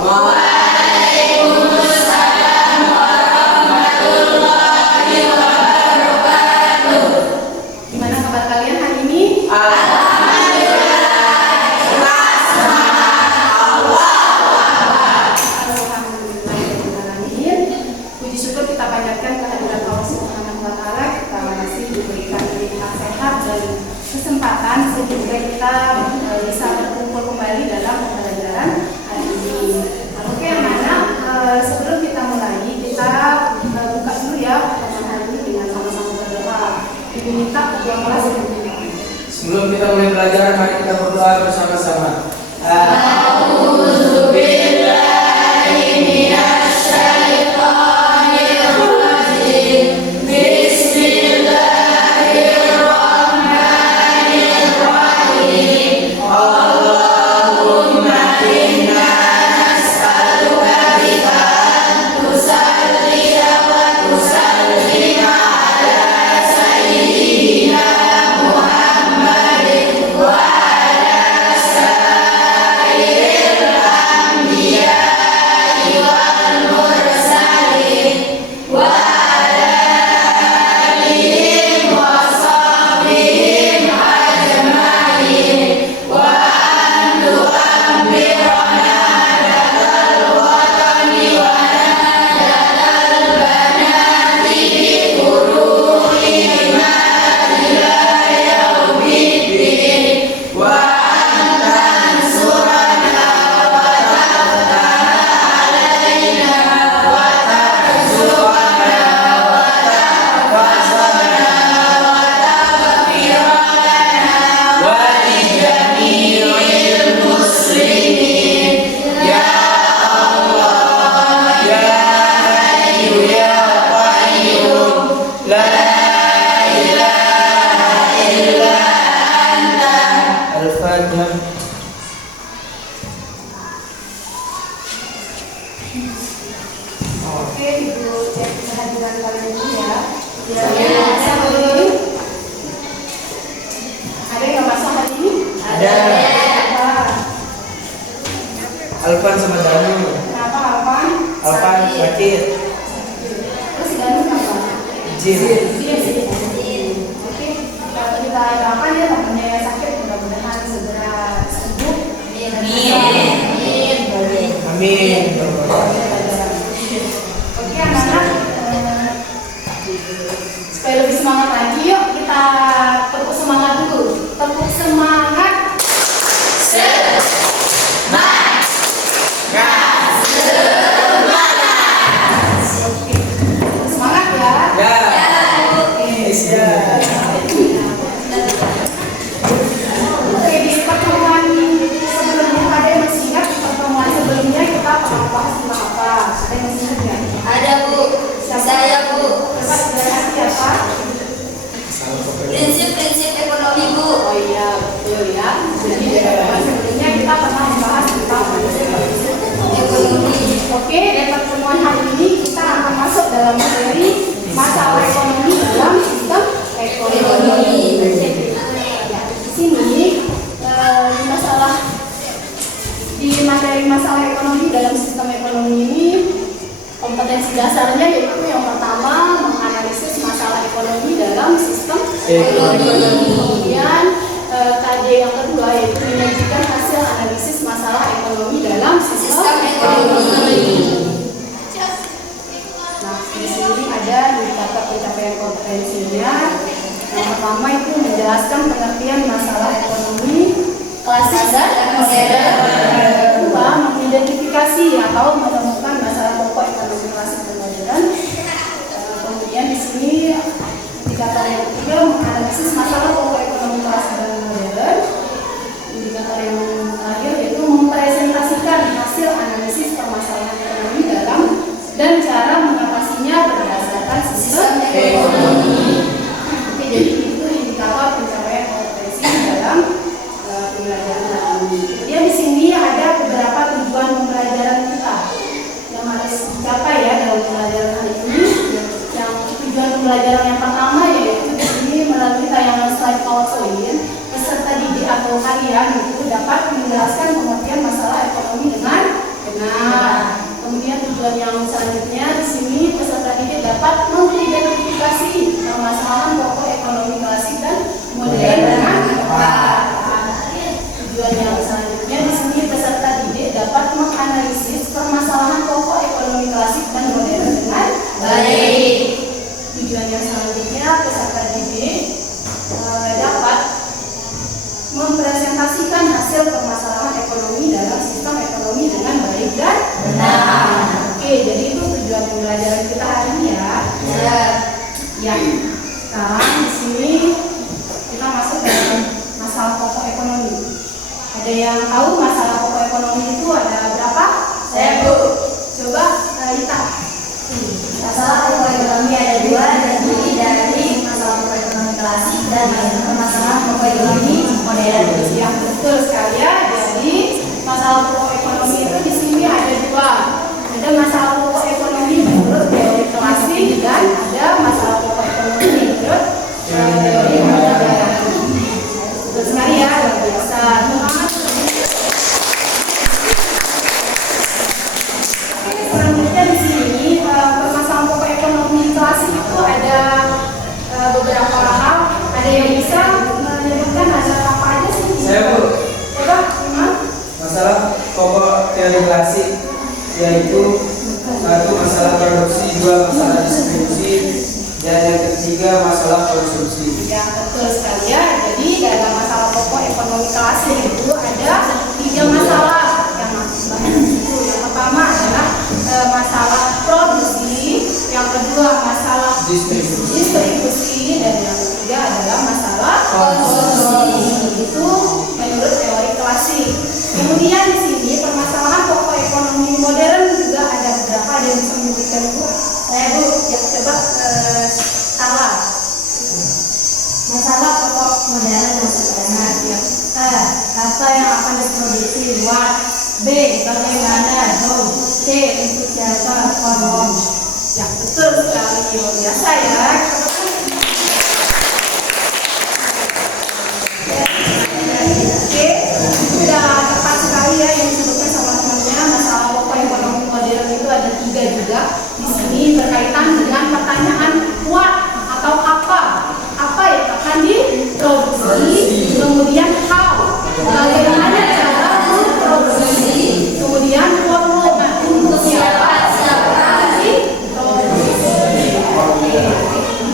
Waalaikumsalam warahmatullahi wabarakatuh. Gimana kabar kalian hari ini? Puji syukur kita panjatkan kehadirat Allah Subhanahu wa Ta'ala. Kita masih diberikan nikmat sehat dan kesempatan sehingga kita bisa berkumpul kembali dalam pembelajaran hari ini. Oke anak-anak, sebelum kita mulai kita buka dulu ya pertemuan hari ini dengan sama-sama berdoa. Diminta ketua kelas berdoa. Sebelum kita mulai belajar, mari kita berdoa bersama-sama. Oke, Ibu cek kehadiran kalian dulu ya. Ada yang nggak masuk hari ini? Ada. Apa? Alvan sama Danu. Kenapa Alvan? Alvan sakit. Terus si Danu kenapa? Izin. Oke, kita doakan ya temannya sakit, mudah-mudahan segera sembuh. Amin. Oke anak-anak, supaya lebih semangat lagi, yuk kita tepuk semangat dulu. Tepuk semangat. Oke, semangat ya. Ya. Oke. Siap. Oke, di pertemuan sebelumnya ada yang masih ingat pertemuan sebelumnya kita pernah bahas tentang apa? Ada yang masih ingat nggak? Ada Bu, saya Bu. Coba dari siapa? Prinsip-prinsip ekonomi Bu. Oh iya, betul ya. Jadi di pertemuan sebelumnya kita pernah membahas tentang prinsip Ekonomi. Oke, di pertemuan hari ini kita akan masuk dalam materi masalah ekonomi dalam sistem ekonomi. Ya, di sini di materi masalah ekonomi dalam sistem ekonomi ini kompetensi dasarnya yaitu yang pertama menganalisis masalah ekonomi dalam sistem ekonomi. Kemudian KD yang kedua yaitu menyajikan hasil analisis masalah ekonomi dalam sistem ekonomi. Nah, di sini ada indikator pencapaian kompetensinya. Yang pertama itu menjelaskan pengertian masalah ekonomi klasik dan modern. Yang kedua, mengidentifikasi atau menemukan masalah pokok ekonomi klasik dan modern. Kemudian di sini indikator yang ketiga menganalisis masalah pokok ekonomi klasik dan modern. Indikator yang terakhir yaitu mempresentasikan hasil analisis permasalahan ekonomi dalam dan cara mengatasinya berdasarkan sistem ekonomi. Oke, jadi itu indikator pencapaian kompetensi dalam pembelajaran hari ini. Kemudian di sini ada beberapa tujuan pembelajaran kita. tujuan yang selanjutnya di sini peserta didik dapat mengidentifikasi permasalahan pokok ekonomi klasik dan modern dengan tepat. Tujuan yang selanjutnya di sini peserta didik dapat menganalisis permasalahan pokok ekonomi klasik dan modern dengan baik. Tujuan yang selanjutnya peserta didik dapat mempresentasikan hasil permasalahan ekonomi dalam sistem ekonomi dengan baik dan benar. Oke, jadi itu tujuan pembelajaran kita hari ini ya. Ya. Sekarang di sini kita masuk ke masalah pokok ekonomi. Ada yang tahu masalah pokok ekonomi itu ada berapa? Saya, Bu. Coba Ita. Masalah pokok ekonomi ada dua, terdiri dari masalah pokok ekonomi klasik dan masalah pokok ekonomi modern. Yang betul sekali ya. Jadi masalah pokok ekonomi itu di sini ada dua. Ada masalah pokok ekonomi menurut teori klasik dan ada masalah pokok ekonomi menurut teori modern. Betul sekali ya, luar biasa. Selanjutnya di sini permasalahan pokok ekonomi klasik itu ada beberapa hal. Ada yang bisa menyebutkan ada apa aja sih? Saya, Bu. Coba, Imam. Masalah pokok teori klasik yaitu satu masalah produksi, dua masalah distribusi, dan yang ketiga masalah konsumsi. Ya, betul sekali ya. Jadi dalam masalah pokok ekonomi klasik itu ada tiga masalah yang dibahas itu. Yang pertama adalah masalah produksi, yang kedua masalah distribusi, dan yang ketiga adalah masalah konsumsi. Itu menurut teori klasik. Kemudian di sini permasalahan pokok ekonomi modern juga ada beberapa, ada yang bisa menyebutkan Bu. Saya Bu, ya coba salah. Masalah pokok modern dan sederhana. A. Apa yang akan diproduksi? What? B. Bagaimana? How? C. Untuk siapa? Form. Ya betul sekali, luar biasa ya. Oke, sudah tepat sekali ya yang disebutkan sama temannya. Masalah pokok ekonomi modern itu ada tiga juga. Di sini berkaitan dengan pertanyaan what atau apa yang akan diproduksi, kemudian how, bagaimana cara memproduksi, kemudian form, untuk siapa diproduksi.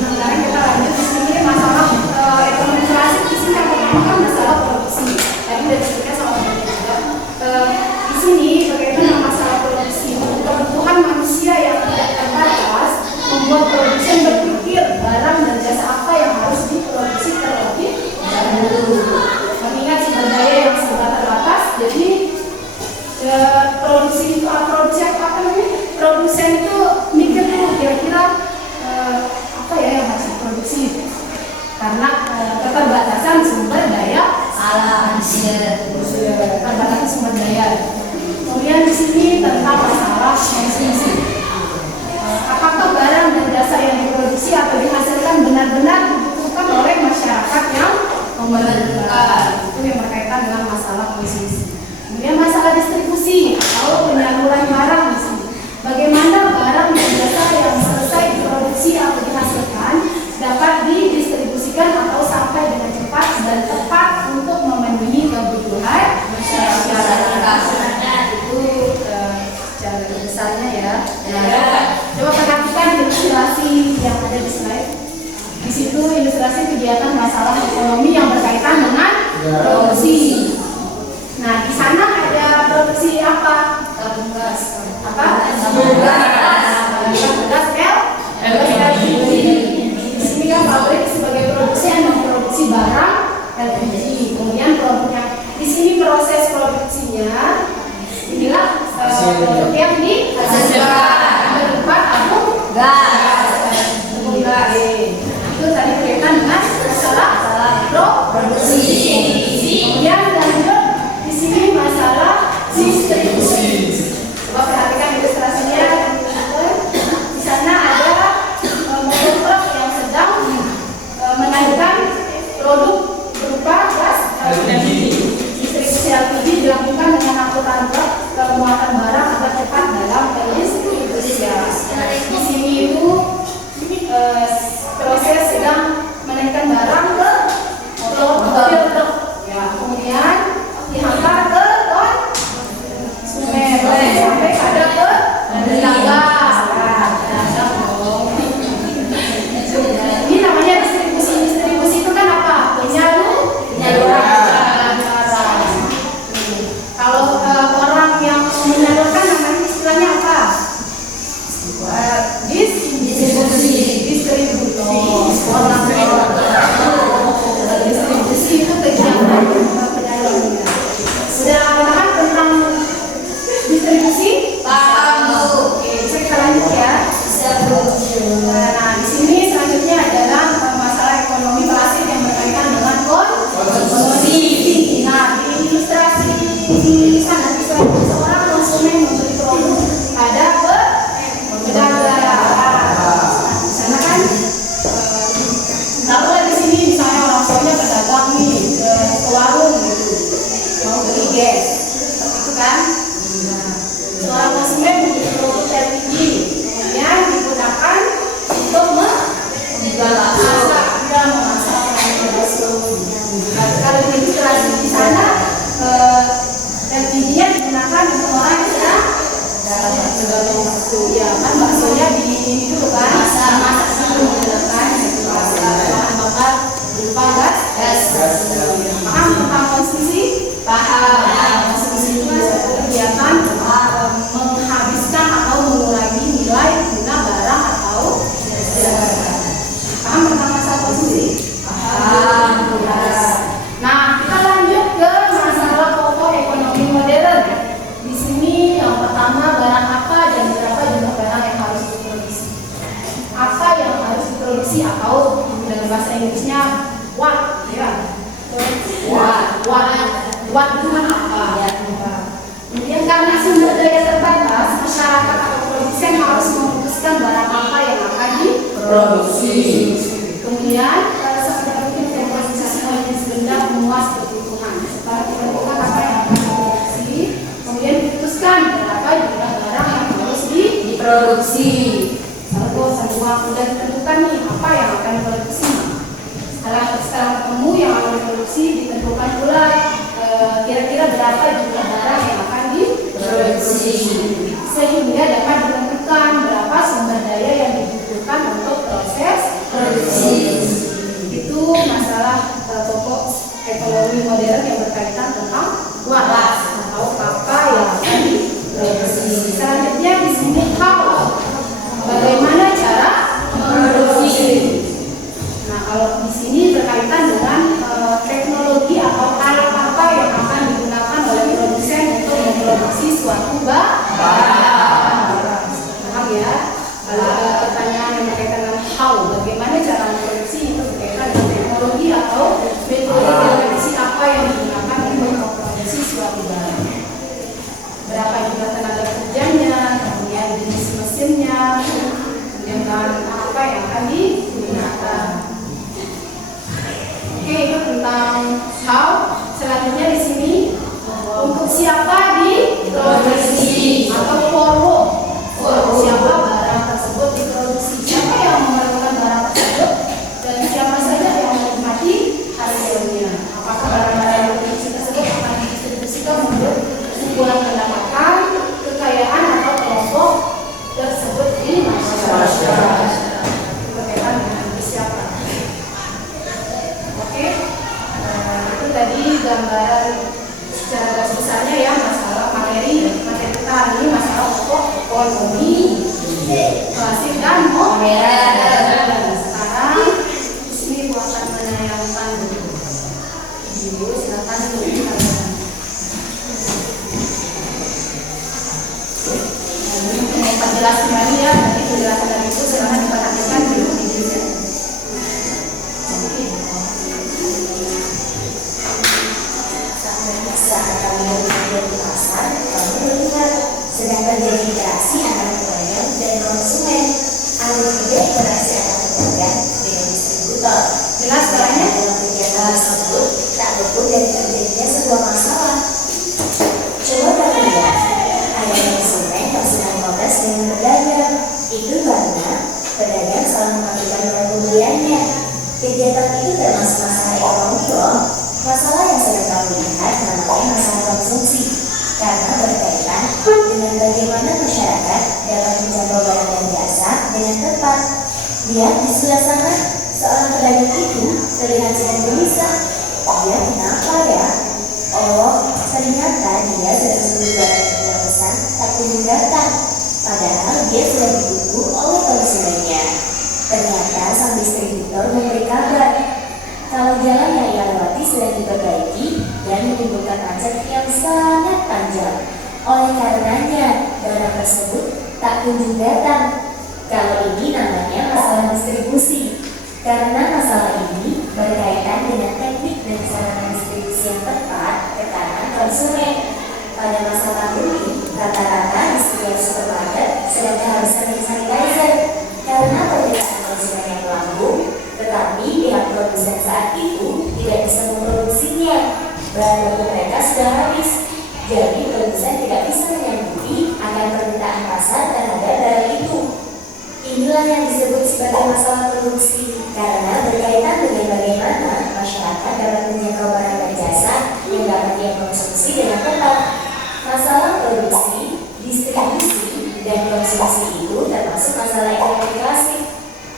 Sekarang kita lanjut di sini masalah ekonomi klasik. Di sini yang pertama kan masalah produksi. Tadi sudah disebutkan sama teman juga. Di sini berkaitan dengan masalah produksi. Kebutuhan manusia yang tidak terbatas membuat produsen berpikir barang dan jasa apa yang harus diproduksi terlebih dahulu. Mengingat sumber daya yang sangat terbatas, jadi produksi itu apa namanya? Produsen itu mikir dulu kira-kira apa ya yang harus diproduksi, karena keterbatasan sumber daya Alam. terbatasan sumber daya. Kemudian di sini tentang masalah konsumsi. Apakah barang dan jasa yang diproduksi atau dihasilkan benar-benar dibutuhkan oleh masyarakat yang memerlukan? Itu yang berkaitan dengan masalah konsumsi. Kemudian masalah distribusi atau penyaluran barang di sini. Bagaimana barang dan jasa yang selesai diproduksi atau dihasilkan dapat didistribusikan atau sampai dengan cepat dan tepat untuk memenuhi kebutuhan masyarakat. Itu secara besarnya ya. Coba perhatikan ilustrasi yang ada di slide. Di situ ilustrasi kegiatan masalah ekonomi yang berkaitan dengan produksi. Nah, di sana ada produksi apa? Tabung gas. Apa? Tabung gas LPG. Di sini kan pabrik sebagai produsen memproduksi barang LPG. Kemudian produknya di sini proses produksinya inilah produk yang dihasilkan berupa tabung gas. Itu tadi berkaitan dengan masalah produksi. Kemudian lanjut di sini masalah distribusi. Coba perhatikan ilustrasinya. Di sana ada motor truk yang sedang menaikkan produk berupa gas LPG. Distribusi LPG dilakukan dengan angkutan truk pemuatan barang agar cepat dalam distribusi. Ya, di sini itu proses sedang menaikkan barang ke mobil truk. Ya, kemudian dihantar ke konsumen sampai pada ke pedagang. Ini namanya distribusi. Distribusi itu kan apa? Penyaluran. Kalau orang yang menyalurkan namanya istilahnya apa? Distribusi. Distribusi itu kegiatan penyaluran. Sudah paham tentang distribusi? Paham. Oke, kita lanjut ya. Nah, di sini selanjutnya adalah masalah ekonomi klasik yang berkaitan dengan konsumsi. Nah, di ilustrasi di sana seorang konsumen membeli produk ada pedagang. Di sana kan, lalu di sini misalnya orang tuanya pedagang nih ke warung gitu, mau beli gas, seperti itu kan? Seorang konsumen membeli produk LPG, kemudian digunakan untuk memasak. Kalau di ilustrasi di sana, LPG-nya digunakan untuk orang yang sedang ya kan, baksonya di ini dulu kan, masak sebelum menggunakan bahan bakar berupa gas. Paham tentang konsumsi? Paham. Konsumsi itu suatu kegiatan menghabiskan atau mengurangi nilai guna barang atau jasa. Paham tentang masalah konsumsi? Paham. Nah, kita lanjut ke masalah pokok ekonomi modern. Di sini yang pertama, barang apa dan berapa jumlah barang yang harus diproduksi? Apa yang harus diproduksi atau dalam bahasa Inggrisnya what, ya? What itu kan apa? Kemudian karena sumber daya terbatas, masyarakat atau produsen harus memutuskan barang apa yang akan diproduksi. Kemudian seperti mungkin komposisi jenis benda memuas kebutuhan, seperti tentukan apa yang akan diproduksi, kemudian diputuskan berapa jumlah barang yang harus diproduksi. Satu waktu dan ditentukan nih apa yang akan diproduksi. Setelah ketemu yang akan diproduksi, ditentukan pula kira-kira berapa jumlah barang yang akan diproduksi, sehingga dapat ditentukan berapa sumber daya yang dibutuhkan untuk proses produksi. Itu masalah pokok ekonomi modern yang berkaitan tentang what atau apa yang akan diproduksi. Selanjutnya di sini how, bagaimana cara memproduksi. Nah, kalau di sini berkaitan dengan teknologi atau alat apa yang akan digunakan oleh produsen untuk memproduksi suatu barang. Paham ya? Kalau ada pertanyaan yang berkaitan dengan how, bagaimana cara memproduksi, itu berkaitan dengan teknologi atau metode produksi apa yang digunakan untuk memproduksi suatu barang. Berapa jumlah tenaga kerjanya, kemudian jenis mesinnya, kemudian bahan apa yang akan digunakan. Oke, itu tentang how. Selanjutnya di sini untuk siapa diproduksi atau for siapa barang tersebut diproduksi, siapa yang memerlukan barang tersebut, dan siapa saja yang menikmati hasilnya. Apakah barang-barang yang diproduksi tersebut akan didistribusikan menurut ukuran pendapatan, kekayaan atau kelompok tersebut di masyarakat. Berkaitan dengan siapa. Oke, itu tadi gambaran secara garis besarnya ya masalah materi kita hari ini, masalah pokok ekonomi klasik dan modern. Sekarang di sini buatan menayangkan video, silakan dulu. Mungkin mau perjelas kembali ya, nanti penjelasan dari itu silakan diperhatikan di videonya. Saat kami berada di pasar, kami melihat sedang terjadi interaksi antara pedagang dan konsumen. Ada juga interaksi antara pedagang dengan distributor. Jelas caranya? Dalam kegiatan tersebut tak luput dari terjadinya sebuah masalah. Coba kalian lihat, ada konsumen yang sedang protes dengan pedagang. yang tepat. Lihat di sebelah sana, seorang pedagang itu terlihat sedang gelisah. Dia kenapa ya? Oh, ternyata dia sedang menunggu barang yang dia pesan tak kunjung datang. Padahal dia sudah ditunggu oleh konsumennya. Ternyata sang distributor memberi kabar kalau jalan yang ia lewati sedang diperbaiki dan menimbulkan macet yang sangat panjang. Oleh karenanya, barang tersebut tak kunjung datang. Kalau ini namanya masalah distribusi. Karena masalah ini berkaitan dengan teknik dan sarana distribusi yang tepat ke tangan konsumen. Pada masa pandemi, rata-rata di setiap supermarket sedang kehabisan hand sanitizer karena permintaan konsumen yang melambung, tetapi pihak produsen saat itu tidak bisa memproduksinya. Bahan baku mereka sudah habis, jadi produsen tidak bisa menyanggupi akan permintaan pasar terhadap barang itu. Inilah yang disebut sebagai masalah produksi, karena berkaitan dengan bagaimana masyarakat dapat menjangkau barang dan jasa yang dapat dia konsumsi dengan tepat. Masalah produksi, distribusi, dan konsumsi itu termasuk masalah ekonomi klasik.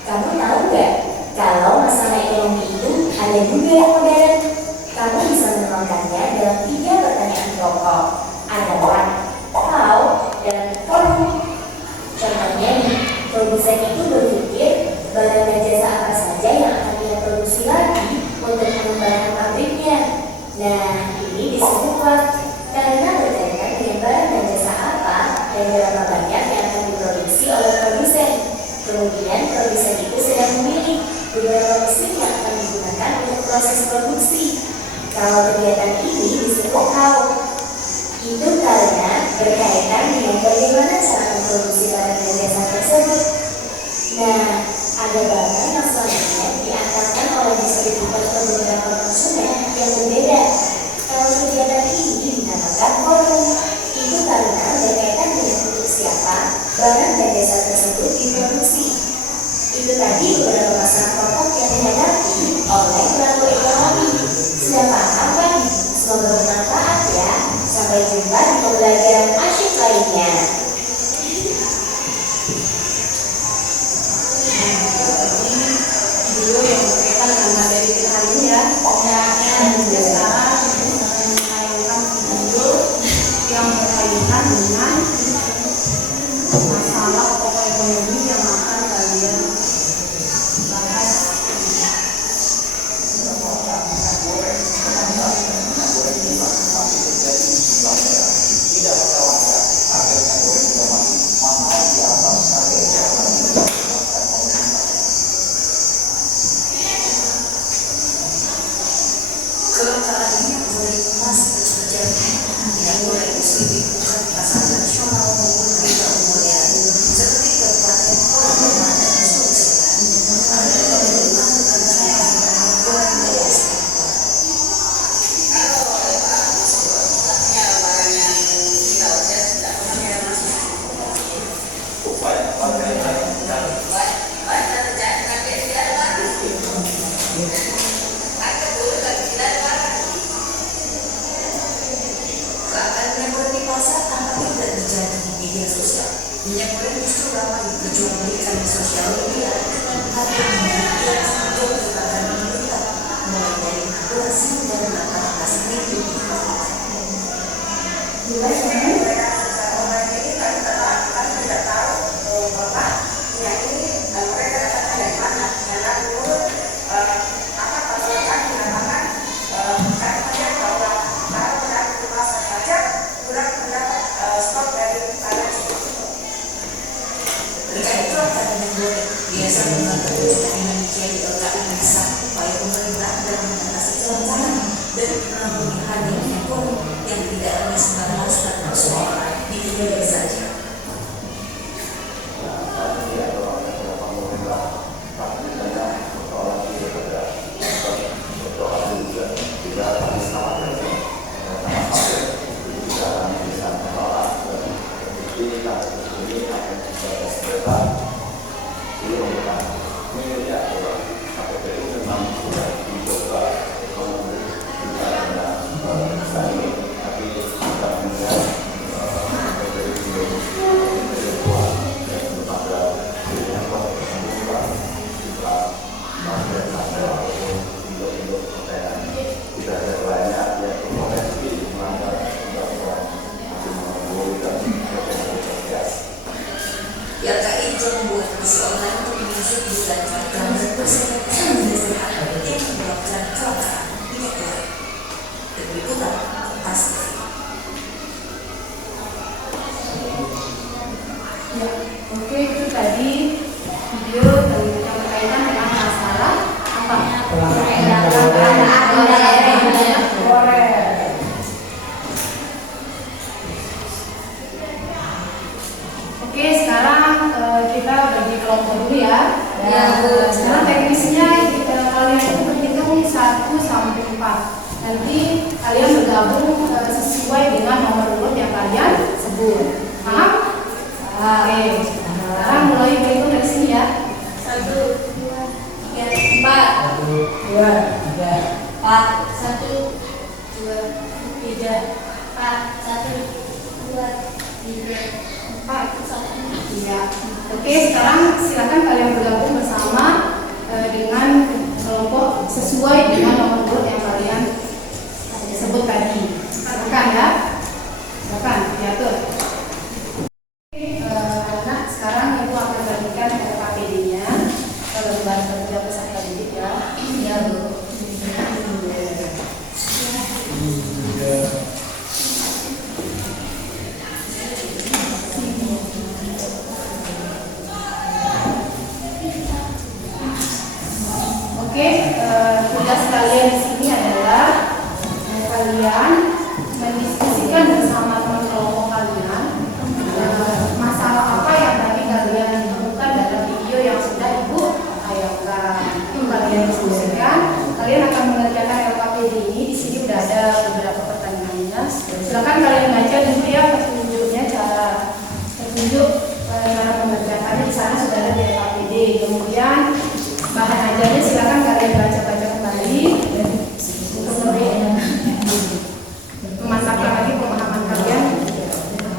Kamu tahu nggak kalau masalah ekonomi itu ada juga yang modern? Kamu bisa menuangkannya dalam 3 pertanyaan pokok. Ada what, how, dan who. Contohnya nih, produsen itu berpikir barang dan jasa apa saja yang akan dia produksi lagi untuk mengembangkan pabriknya. Nah, ini disebut what, karena berkaitan dengan barang dan jasa apa dan berapa banyak yang akan diproduksi oleh produsen. Kemudian produsen itu sedang memilih beberapa mesin yang akan digunakan untuk proses produksi. Kalau kegiatan ini disebut how. Itu karena berkaitan dengan bagaimana cara memproduksi barang dan jasa tersebut. Nah, ada barang yang selanjutnya diantarkan oleh distributor ke beberapa konsumen yang berbeda. Kalau kegiatan ini dinamakan forum, itu karena berkaitan dengan untuk siapa barang dan jasa tersebut diproduksi. Itu tadi beberapa masalah pokok yang dihadapi oleh pelaku ekonomi. Sudah paham kan? Semoga bermanfaat ya. Sampai jumpa di pembelajaran asyik lainnya. Video yang berkaitan dengan materi kita hari ini ya. Dan juga sekarang menayangkan video yang berkaitan dengan masalah pokok ekonomi yang akan kalian bahas. Minyak goreng justru ramai diperjualbelikan di sosial media. Harga minyak yang jauh daripada meningkat, mulai dari belasan dan 18 ribu. Biasa membantu penciptaan Indonesia di Indonesia upaya pemerintah dalam mengatasi kelangkaan dan menanggulangi harga minyak goreng yang tidak hanya sembarang masyarakat konsumen di Indonesia saja. Tapi kompetisi online untuk mengisi bulan dan persiapan yang menyebabkan kecelakaan minyak goreng. Berikutan pasti. Ya, oke, itu tadi video yang berkaitan dengan masalah apa? Oke, sekarang kita bagi kelompok dulu ya. Sekarang teknisnya kalian itu berhitung 1 sampai 4. Nanti kalian bergabung sesuai dengan nomor urut yang kalian sebut. Paham? Oke. Sekarang mulai berhitung dari sini ya. 1, 2, 3, 4. 2, 3. 4, 1, 2, 3, 4, 1, 2, 3, 4, 1. Iya. Oke, sekarang silakan kalian bergabung bersama dengan kelompok sesuai dengan nomor urut yang kalian sebut tadi. Silakan ya. Silakan diatur. Nah, sekarang ibu akan bagikan KPD-nya ke lembar kerja peserta didik ya. Iya, Bu. Oke, tugas kalian di sini adalah kalian mendiskusikan bersama teman kelompok kalian masalah apa yang tadi kalian temukan dalam video yang sudah ibu tayangkan. Itu kalian diskusikan. Kalian akan mengerjakan LKPD ini. Di sini sudah ada beberapa pertanyaannya. Silakan kalian baca dulu ya petunjuknya, petunjuk cara mengerjakannya di sana sudah ada di LKPD. Kemudian bahan ajarnya silakan kalian baca-baca kembali untuk lebih memantapkan lagi pemahaman kalian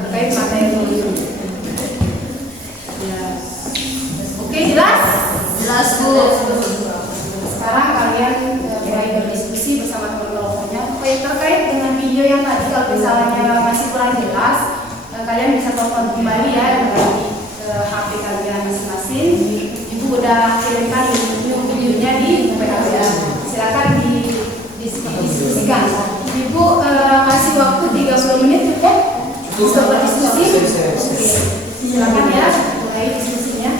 terkait materi ini. Ya. Oke, jelas? Jelas, Bu. Sekarang kalian mulai berdiskusi bersama teman kelompoknya terkait dengan video yang tadi. Kalau misalnya masih kurang jelas, kalian bisa tonton kembali ya dari HP kalian masing-masing. Ibu udah kirimkan videonya di WA. Silakan didiskusikan. Ibu kasih waktu 30 menit cukup untuk berdiskusi. Oke. Silakan ya, mulai diskusinya.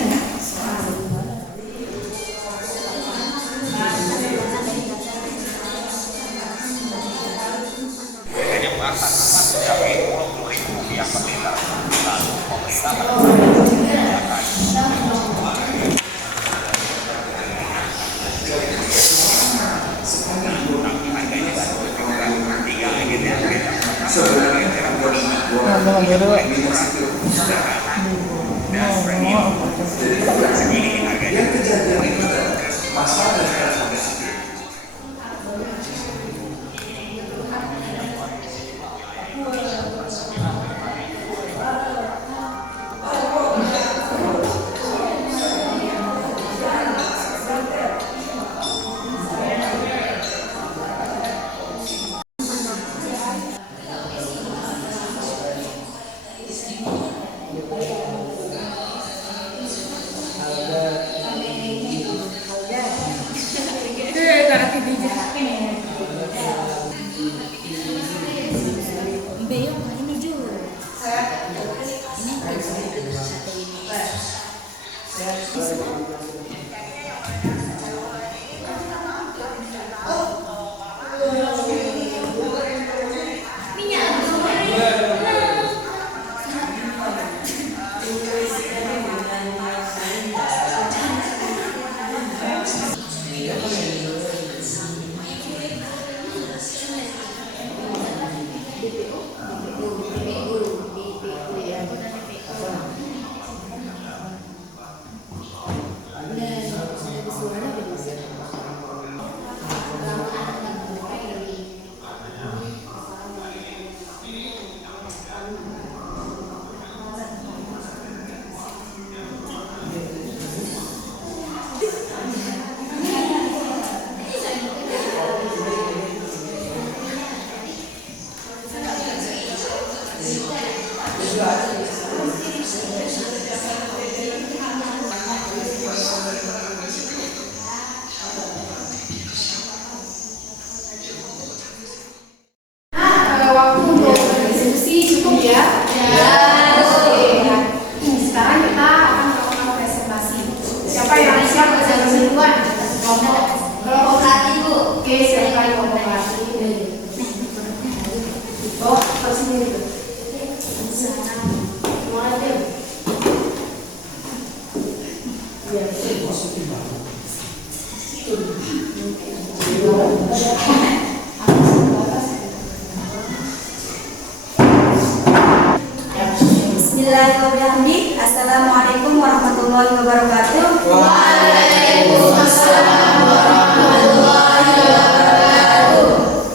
Alhamdi. Assalamualaikum warahmatullahi wabarakatuh.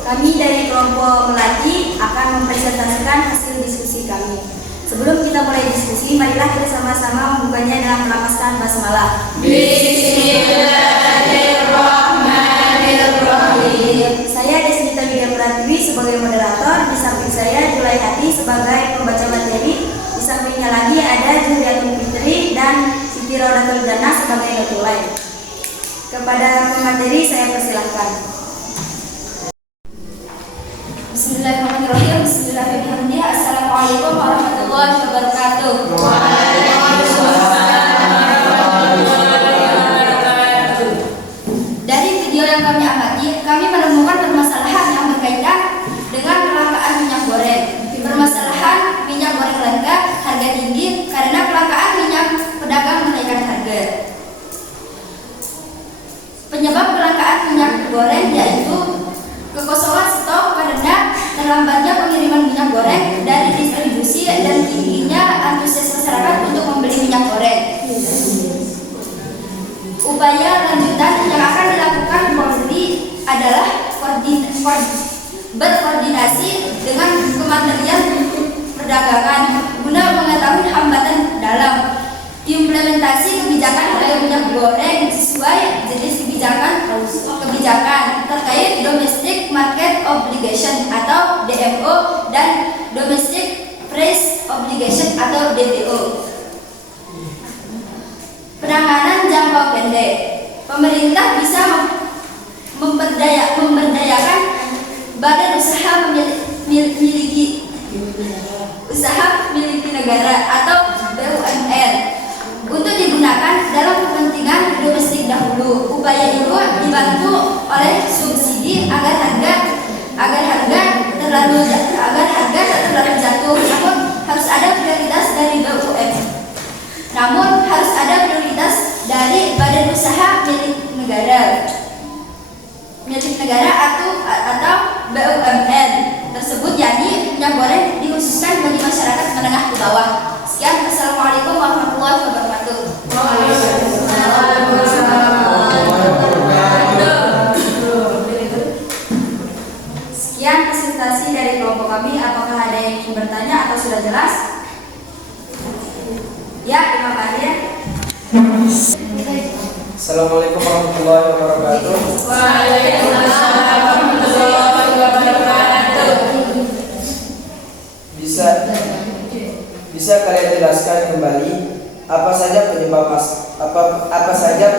Kami dari kelompok Melati akan mempresentasikan hasil diskusi kami. Sebelum kita mulai diskusi, marilah kita sama-sama membukanya dengan melafazkan basmalah. Bismillahirrahmanirrahim. Saya Desnita Widya Pratiwi sebagai moderator, di samping saya Julaihati sebagai pembaca materi, di sampingnya lagi ada Juliatul Fitri dan Siti Rodatul Jannah sebagai notul lain. Kepada pemateri saya persilahkan. Bismillahirrahmanirrahim. Bismillahirrahmanirrahim. Assalamualaikum warahmatullahi wabarakatuh. Dari video yang kami amati, kami menemukan permasalahan yang berkaitan dengan kelangkaan minyak goreng. Permasalahan minyak goreng langka, harga tinggi karena kelangkaan minyak, pedagang menaikkan harga. Penyebab kelangkaan minyak goreng yaitu kekosongan stok karena terlambatnya pengiriman minyak goreng dari distribusi dan tingginya antusias masyarakat untuk membeli minyak goreng. Upaya lanjutan yang akan dilakukan Polri adalah berkoordinasi dengan Kementerian Perdagangan guna mengetahui hambatan dalam implementasi kebijakan harga minyak goreng sesuai jenis kebijakan terkait Domestic Market Obligation atau DMO dan Domestic Price Obligation atau DPO. Penanganan jangka pendek, pemerintah bisa memberdayakan badan usaha miliki negara atau BUMN untuk digunakan dalam kepentingan domestik dahulu. Upaya itu dibantu oleh subsidi agar harga tak terlalu jatuh. Namun harus ada prioritas dari badan usaha milik negara atau BUMN tersebut, yakni minyak goreng dikhususkan bagi masyarakat menengah ke bawah. Sekian, assalamualaikum warahmatullahi wabarakatuh. Sekian presentasi dari kelompok kami. Apakah ada yang ingin bertanya atau sudah jelas? Ya, Imam Arya. Assalamualaikum warahmatullahi wabarakatuh. Waalaikumsalam warahmatullahi wabarakatuh. Bisa kalian jelaskan kembali apa saja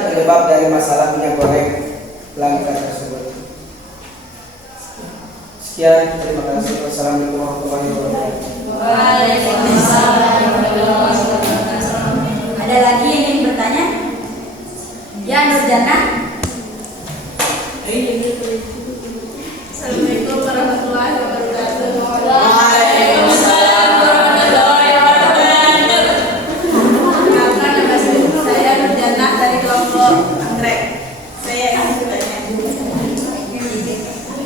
penyebab dari masalah minyak goreng langka tersebut? Sekian, terima kasih. Wassalamualaikum warahmatullahi wabarakatuh. Waalaikumsalam warahmatullahi wabarakatuh. Ada lagi yang ingin bertanya? Ya, Nurjana. Assalamualaikum warahmatullahi wabarakatuh. Waalaikumsalam warahmatullahi wabarakatuh. Perkenalkan, nama saya Nurjana dari kelompok Anggrek. Saya ingin bertanya.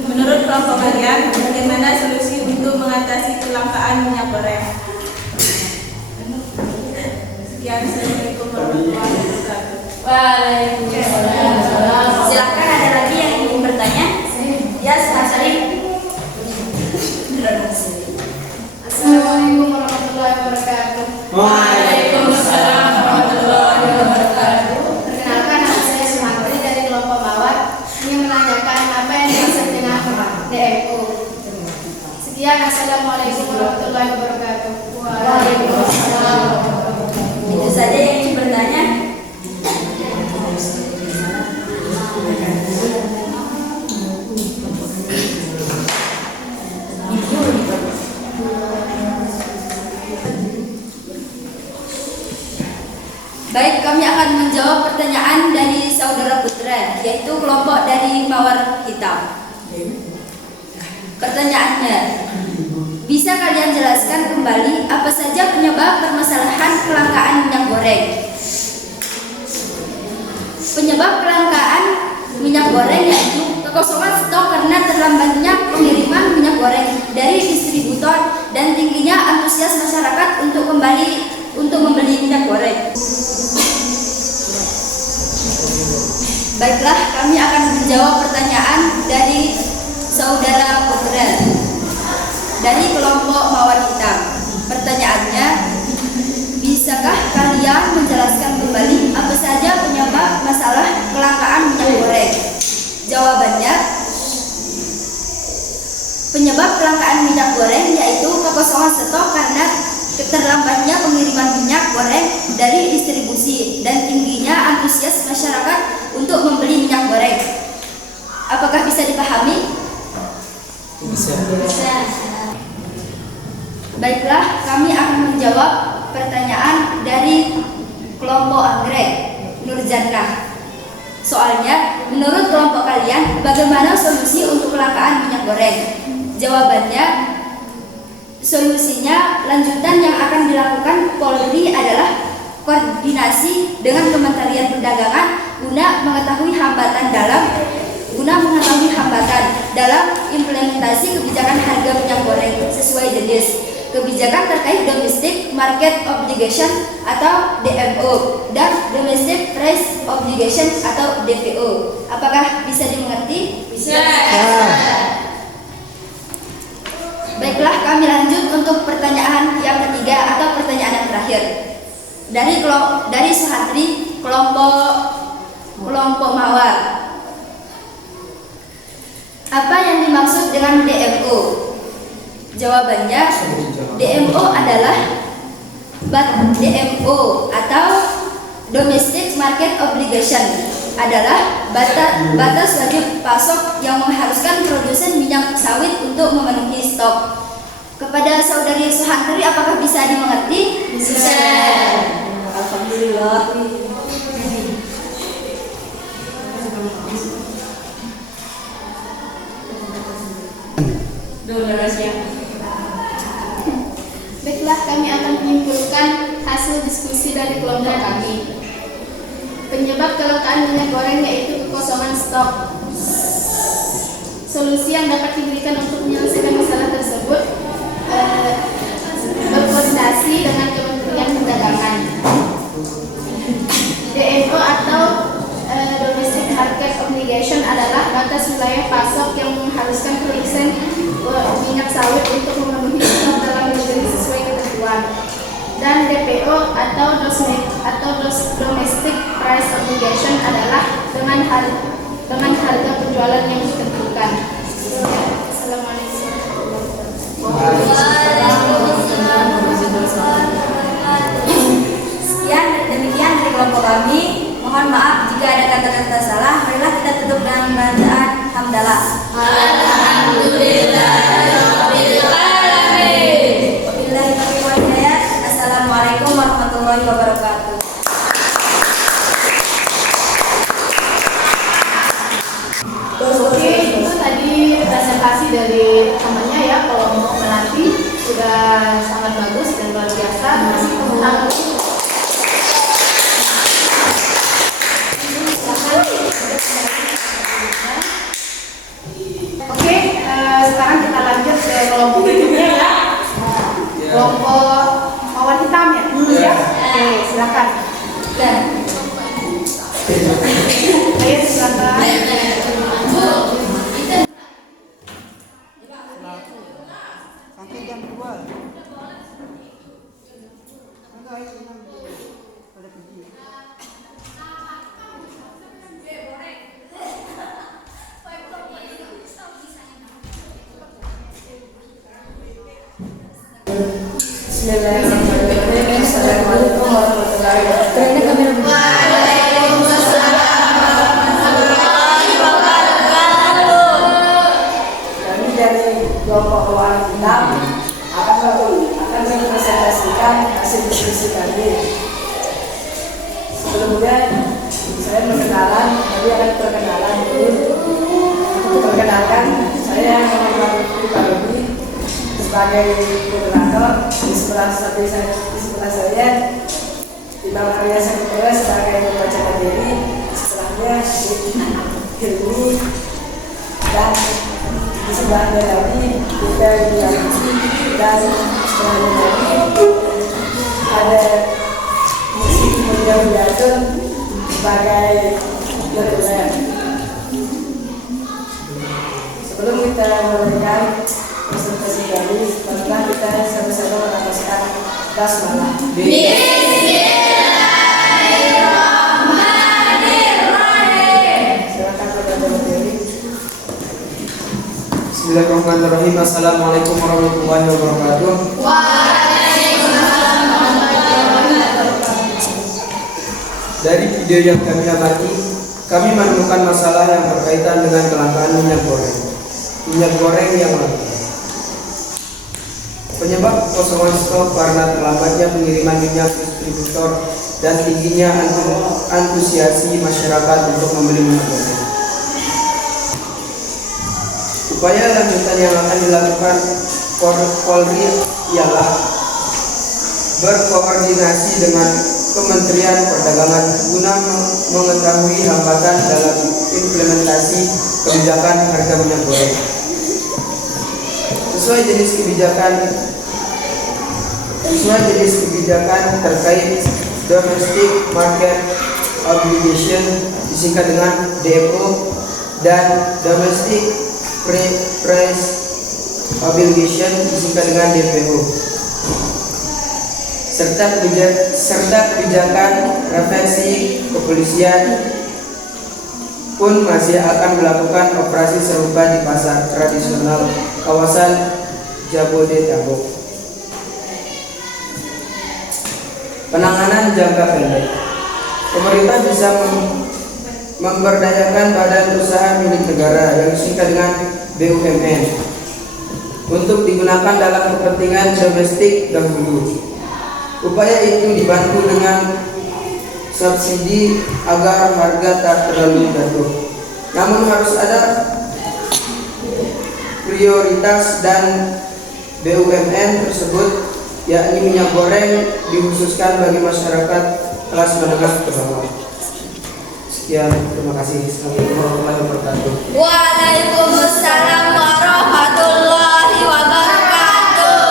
Menurut kelompok kalian, bagaimana solusi untuk mengatasi kelangkaan minyak goreng? Sekian, assalamualaikum warahmatullahi wabarakatuh. Waalaikumsalam. Silakan, ada lagi yang ingin bertanya? Ya, Salim. Assalamualaikum warahmatullahi wabarakatuh. Waalaikumsalam warahmatullahi wabarakatuh. Perkenalkan, nama saya Sumantri dari kelompok Mawar. Ingin menanyakan apa yang dimaksud dengan DMO. Sekian, assalamualaikum warahmatullahi wabarakatuh. Waalaikumsalam. Itu saja yang ingin bertanya. Baik, kami akan menjawab pertanyaan dari saudara Putra, yaitu kelompok dari Mawar Hitam. Pertanyaannya, bisa kalian jelaskan kembali apa saja penyebab permasalahan kelangkaan minyak goreng? Penyebab kelangkaan minyak goreng yaitu kekosongan stok karena terlambatnya pengiriman minyak goreng dari distributor dan tingginya antusias masyarakat untuk Baiklah, kami akan menjawab pertanyaan dari saudara Putra dari kelompok Mawar Hitam. Pertanyaannya, bisakah kalian menjelaskan kembali apa saja penyebab masalah kelangkaan minyak goreng? Jawabannya, penyebab kelangkaan minyak goreng yaitu kekosongan stok karena keterlambatnya pengiriman minyak goreng dari distribusi dan tingginya antusias masyarakat untuk membeli minyak goreng. Apakah bisa dipahami? Bisa. Baiklah, kami akan menjawab pertanyaan dari kelompok Anggrek, Nurjannah. Soalnya, menurut kelompok kalian, bagaimana solusi untuk kelangkaan minyak goreng? Jawabannya, solusinya lanjutan yang akan dilakukan Polri adalah koordinasi dengan Kementerian Perdagangan guna mengetahui hambatan dalam implementasi kebijakan harga minyak goreng sesuai jenis, kebijakan terkait Domestic Market Obligation atau DMO dan Domestic Price Obligation atau DPO. Apakah bisa dimengerti? Bisa. Baiklah, kami lanjut untuk pertanyaan yang ketiga atau pertanyaan yang terakhir. Dari Suhatri, kelompok Mawar. Apa yang dimaksud dengan DMO? Jawabannya, DMO adalah DMO atau Domestic Market Obligation adalah batas wajib pasok yang mengharuskan produsen minyak sawit untuk memenuhi stok. Kepada saudari Suhantri, apakah bisa dimengerti? Bisa. Alhamdulillah. Baiklah, kami akan menyimpulkan hasil diskusi dari kelompok kami. Penyebab kelangkaan minyak goreng yaitu kekosongan stok. Solusi yang dapat diberikan untuk menyelesaikan masalah tersebut berkoordinasi dengan Kementerian Perdagangan. DMO atau Domestic Market Obligation adalah batas wilayah pasok yang mengharuskan produsen minyak sawit untuk memenuhi stok dalam negeri sesuai ketentuan. Dan DPO atau Domestic Price Obligation adalah dengan harga penjualan yang ditentukan. Assalamualaikum warahmatullahi wabarakatuh. Sekian demikian dari kelompok kami. Mohon maaf jika ada kata-kata salah. Marilah kita tutup dengan bacaan hamdalah. Wabillahi taufiq wal hidayah. Assalamualaikum warahmatullahi wabarakatuh. Oke, itu tadi presentasi dari temannya ya, kelompok Melati sudah sangat bagus dan luar biasa. Masih tepuk tangan. Oke, sekarang kita lanjut ke kelompok berikutnya ya. Kelompok Mawar Hitam ya? Iya. Oke, silakan. Ayo silakan. Bismillahirrahmanirrahim. Assalamualaikum warahmatullahi wabarakatuh. Kami dari kelompok Mawar Hitam akan mempresentasikan hasil diskusi kami. Sebelumnya saya perkenalan dulu. Perkenalkan, saya Muhammad Fahmi sebagai koordinator. Di sebelah saya di bawah karya saya sebagai pembaca materi. Setelahnya Hilmi, dan di sebelahnya lagi kita diajukan, dan setelahnya lagi ada musik Mulia Wiatun sebagai reguler. kita mulaikan presentasi kami. Marilah kita sama-sama mengatakan basmalah. Silakan kepada materi. Bismillahirrahmanirrahim. Assalamualaikum warahmatullahi wabarakatuh. Dari video yang kami amati, kami menemukan masalah yang berkaitan dengan kelangkaan minyak goreng. Minyak goreng yang langka. Penyebab kekosongan stok karena terlambatnya pengiriman minyak distributor dan tingginya antusiasi masyarakat untuk membeli minyak goreng. Upaya lanjutan yang akan dilakukan Polri ialah berkoordinasi dengan Kementerian Perdagangan guna mengetahui hambatan dalam implementasi kebijakan harga minyak goreng. Sesuai jenis kebijakan terkait Domestic Market Obligation disingkat dengan DMO dan Domestic Price Obligation disingkat dengan DPO, serta kebijakan referensi kepolisian pun masih akan melakukan operasi serupa di pasar tradisional kawasan Jabodetabek. Penanganan jangka pendek. Pemerintah bisa memberdayakan badan usaha milik negara yang disingkat dengan BUMN untuk digunakan dalam kepentingan domestik dahulu. Upaya itu dibantu dengan subsidi agar harga tak terlalu jatuh. Namun harus ada prioritas dan BUMN tersebut, yakni minyak goreng dikhususkan bagi masyarakat kelas menengah ke bawah. Sekian, terima kasih. Assalamualaikum warahmatullahi wabarakatuh. Waalaikumsalam warahmatullahi wabarakatuh.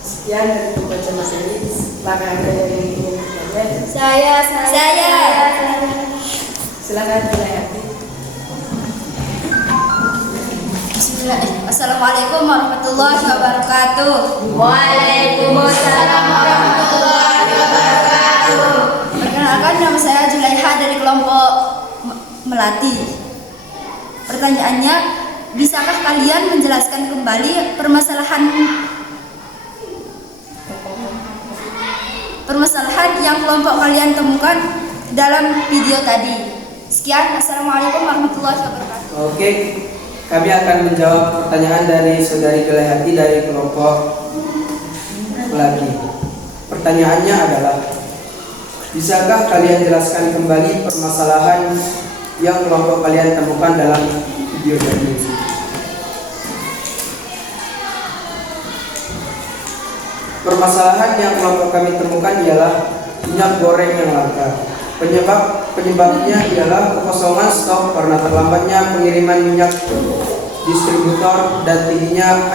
Sekian dari pembaca materi. Silakan ada yang ingin bertanya. Saya. Silakan Julayhati. Assalamualaikum warahmatullahi wabarakatuh. Waalaikumsalam warahmatullahi wabarakatuh. Perkenalkan, nama saya Julaiha dari kelompok Melati. Pertanyaannya, bisakah kalian menjelaskan kembali permasalahan yang kelompok kalian temukan dalam video tadi? Sekian, assalamualaikum warahmatullahi wabarakatuh. Oke, kami akan menjawab pertanyaan dari Saudari Julaiha dari kelompok Melati. Pertanyaannya adalah, bisakah kalian jelaskan kembali permasalahan yang kelompok kalian temukan dalam video tadi? Permasalahan yang kelompok kami temukan ialah minyak goreng yang langka. Penyebabnya ialah kekosongan stok karena terlambatnya pengiriman minyak distributor dan tingginya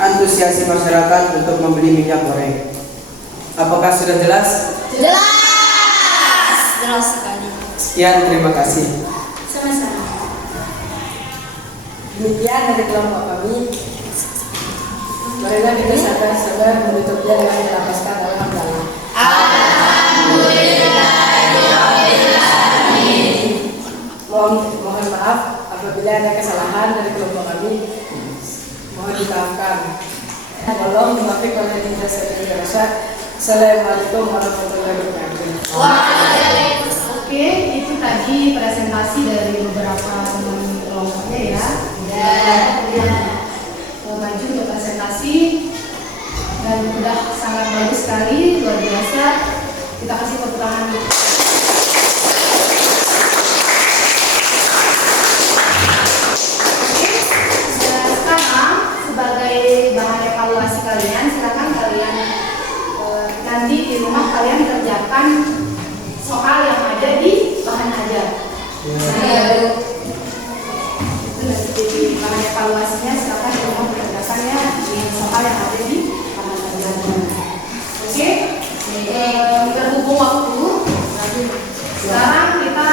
antusiasi masyarakat untuk membeli minyak goreng. Apakah sudah jelas? Jelas sekali. Sekian, terima kasih. Sama-sama. Demikian dari kelompok kami. Marilah kita sabar-sabar menutupnya dengan melapaskan alhamdulillah. Mohon maaf apabila ada kesalahan dari kelompok kami. Mohon dimaafkan. Tolong dimaafkan oleh kita sendiri. Assalamualaikum warahmatullahi wabarakatuh. Oke, itu tadi presentasi dari beberapa teman kelompoknya ya. Maju untuk presentasi dan sudah sangat bagus sekali, luar biasa. Kita kasih tepuk tangan. Sekarang sebagai bahan evaluasi kalian, silakan kalian nanti di rumah kalian kerjakan soal yang ada di bahan ajar. Itu nanti bahan evaluasinya silakan di rumah kerjakannya di soal yang ada di bahan ajar. Oke, berhubung waktu, sekarang kita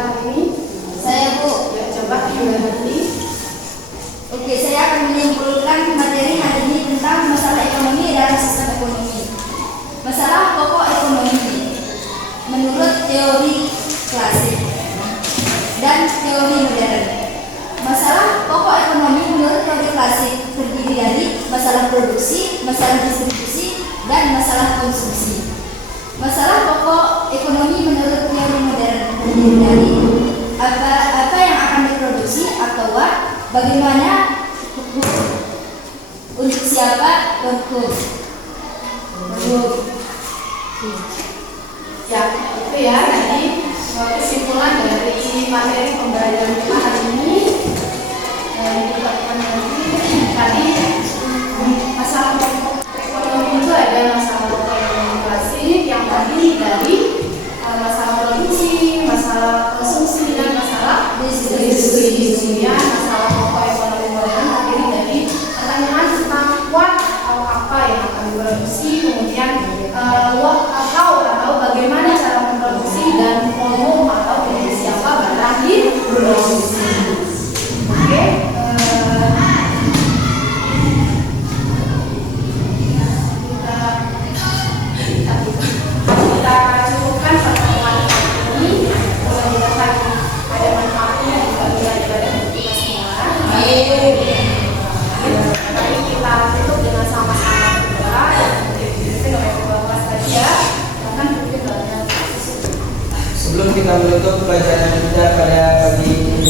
kita hari ini? Saya Bu. Ya, coba nanti. Oke, saya akan menyimpulkan materi hari ini tentang masalah ekonomi dan sistem ekonomi. Masalah pokok ekonomi menurut teori klasik dan teori modern. Masalah pokok ekonomi menurut teori klasik terdiri dari masalah produksi, masalah distribusi, dan masalah konsumsi. Masalah pokok ekonomi menurut teori modern terdiri dari apa yang akan diproduksi atau bagaimana, untuk siapa, Ya, itu ya. Jadi kesimpulan dari materi pembelajaran kita hari ini kita akan tadi masalah pokok ekonomi itu ada masalah pokok ekonomi klasik yang tadi dari masalah produksi, masalah konsumsi, dan masalah distribusi. Masalah pokok ekonomi modern terdiri dari pertanyaan tentang what atau apa yang akan diproduksi, kemudian atau bagaimana cara memproduksi, dan volume atau dari siapa barang diproduksi. Oke, kita cukupkan pertemuan ini. Mudah-mudahan ada manfaatnya juga ibadah kita semua. Mari kita tutup dengan sama-sama berdoa. Sebelum kita menutup pelajaran kita pada pagi ini,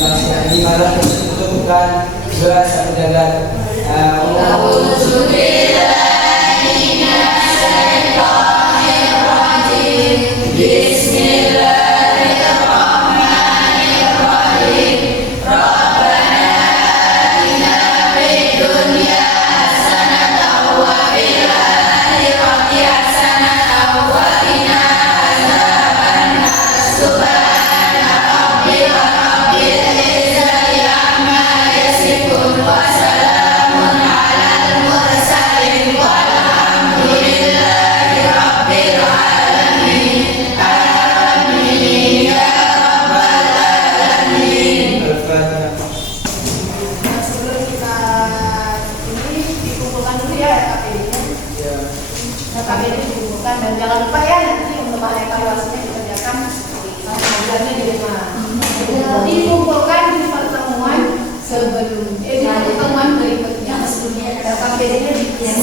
malah kita tutupkan doa satu jagat. Sebelum kita ini dikumpulkan dulu ya KPD-nya. KPD dikumpulkan, dan jangan lupa ya nanti untuk bahan evaluasinya dikerjakan pengajarannya di rumah. Dikumpulkan di pertemuan di pertemuan berikutnya. KPD-nya bikin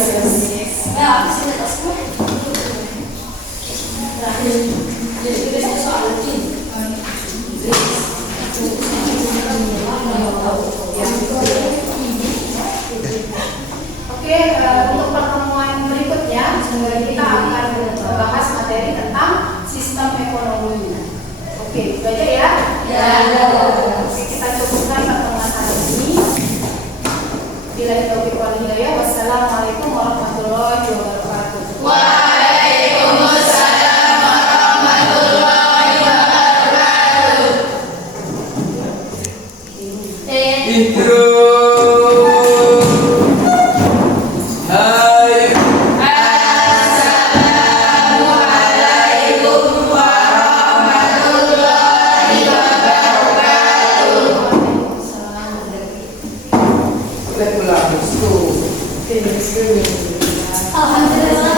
ya, jadi kita soal ini. Oke, untuk pertemuan berikutnya kita akan membahas materi tentang sistem ekonomi. Oke, itu aja ya. Oke, kita cukupkan pertemuan hari ini. Billahi taufiq wal hidayah. Wassalamualaikum warahmatullahi wabarakatuh. Waalaikumsalam warahmatullahi wabarakatuh. Alhamdulillah.